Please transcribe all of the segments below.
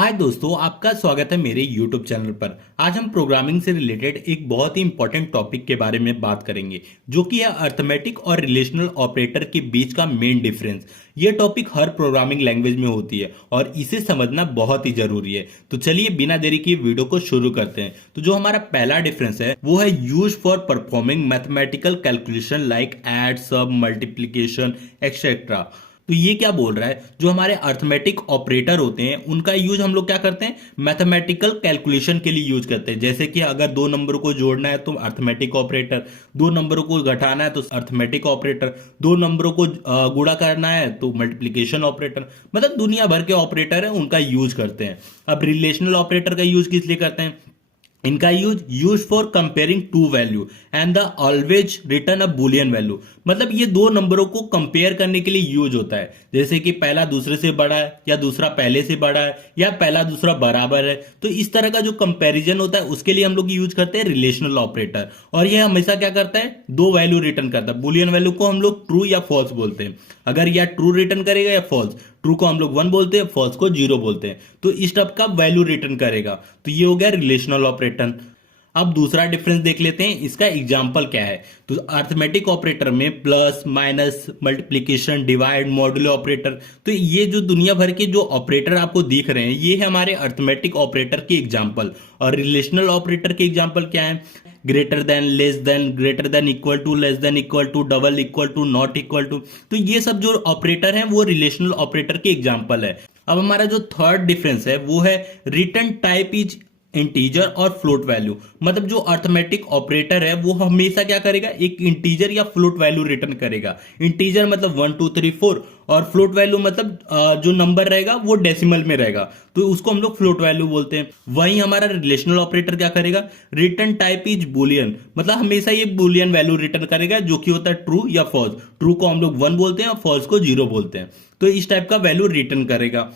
हाय दोस्तों, आपका स्वागत है मेरे YouTube चैनल पर। आज हम प्रोग्रामिंग से रिलेटेड एक बहुत ही इंपॉर्टेंट टॉपिक के बारे में बात करेंगे, जो कि है अर्थमेटिक और रिलेशनल ऑपरेटर के बीच का मेन डिफरेंस। ये टॉपिक हर प्रोग्रामिंग लैंग्वेज में होती है और इसे समझना बहुत ही जरूरी है। तो चलिए बिना देरी किए वीडियो को शुरू करते हैं। तो जो हमारा पहला डिफरेंस है वो है use for performing mathematical calculation like add, sub, multiplication etcetera. तो ये क्या बोल रहा है, जो हमारे अर्थमेटिक ऑपरेटर होते हैं उनका यूज हम लोग क्या करते हैं, मैथमेटिकल कैलकुलेशन के लिए यूज करते हैं। जैसे कि अगर दो नंबरों को जोड़ना है तो अर्थमेटिक ऑपरेटर, दो नंबरों को घटाना है तो अर्थमेटिक ऑपरेटर, दो नंबरों को गुणा करना है तो मल्टीप्लीकेशन ऑपरेटर। मतलब दुनिया भर के ऑपरेटर है उनका यूज करते हैं। अब रिलेशनल ऑपरेटर का यूज किस लिए करते हैं, इनका use for comparing two value and they always return a boolean value. मतलब ये दो नंबरों को कंपेयर करने के लिए यूज होता है। जैसे कि पहला दूसरे से बड़ा है या दूसरा पहले से बड़ा है या पहला दूसरा बराबर है, तो इस तरह का जो कंपैरिजन होता है उसके लिए हम लोग यूज करते हैं रिलेशनल ऑपरेटर। और ये हमेशा क्या करता है, दो वैल्यू रिटर्न करता है। बुलियन वैल्यू को हम लोग ट्रू या फॉल्स बोलते हैं। अगर या ट्रू रिटर्न करेगा या फॉल्स, ट्रू को हम लोग 1 बोलते हैं, फॉल्स को 0 बोलते हैं। तो इस टाइप का वैल्यू रिटर्न करेगा। तो ये हो गया रिलेशनल ऑपरेटर। अब दूसरा डिफरेंस देख लेते हैं, इसका एग्जाम्पल क्या है। तो अर्थमेटिक ऑपरेटर में plus, minus, multiplication, divide, modulo operator, तो ये जो दुनिया भर के जो ऑपरेटर आपको दिख रहे हैं ये है हमारे अर्थमेटिक ऑपरेटर के एग्जाम्पल। और रिलेशनल ऑपरेटर के एग्जाम्पल क्या है, greater than, less than, greater than equal to, less than equal to, double equal to, not equal to. तो ये सब जो ऑपरेटर हैं वो रिलेशनल ऑपरेटर के एग्जाम्पल है। अब हमारा जो थर्ड डिफरेंस है वो है रिटर्न टाइप इज इंटीजर और फ्लोट वैल्यू। मतलब जो अर्थमेटिक ऑपरेटर है वो हमेशा क्या करेगा, एक इंटीजर या फ्लोट वैल्यू रिटर्न करेगा। इंटीजर मतलब 1 2 3 4 और फ्लोट वैल्यू मतलब जो नंबर रहेगा वो डेसिमल में रहेगा, तो उसको हम लोग फ्लोट वैल्यू बोलते हैं। वहीं हमारा रिलेशनल ऑपरेटर क्या करेगा, रिटर्न टाइप इज बुलियन, मतलब हमेशा ये बुलियन वैल्यू रिटर्न करेगा जो कि होता है ट्रू या फॉल्स। ट्रू को हम लोग 1 बोलते हैं और फॉल्स को 0 बोलते हैं। तो इस टाइप का वैल्यू रिटर्न करेगा।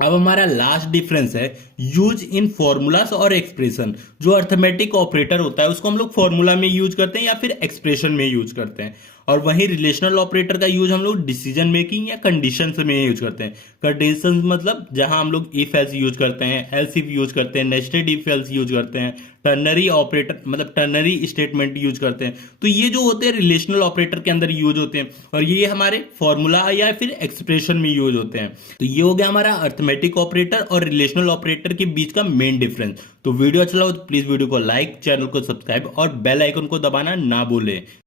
अब हमारा लास्ट डिफरेंस है यूज इन फॉर्मूलास और एक्सप्रेशन। जो अर्थमेटिक ऑपरेटर होता है उसको हम लोग फॉर्मूला में यूज करते हैं या फिर एक्सप्रेशन में यूज करते हैं। और वहीं रिलेशनल ऑपरेटर का यूज हम लोग डिसीजन मेकिंग या कंडीशंस में यूज करते हैं। कंडीशंस मतलब जहां हम लोग इफ एल्स यूज करते हैं, एल्स इफ यूज करते हैं, नेस्टेड इफ एल्स यूज करते हैं, टर्नरी ऑपरेटर मतलब टर्नरी स्टेटमेंट यूज करते हैं। तो ये जो होते हैं रिलेशनल ऑपरेटर के अंदर यूज होते हैं और ये हमारे फॉर्मूला या फिर एक्सप्रेशन में यूज होते हैं। तो ये हो गया हमारा अर्थमेटिक ऑपरेटर और रिलेशनल ऑपरेटर के बीच का मेन डिफरेंस। तो वीडियो अच्छा लगा तो प्लीज वीडियो को लाइक, चैनल को सब्सक्राइब और बेल आइकन को दबाना ना भूलें।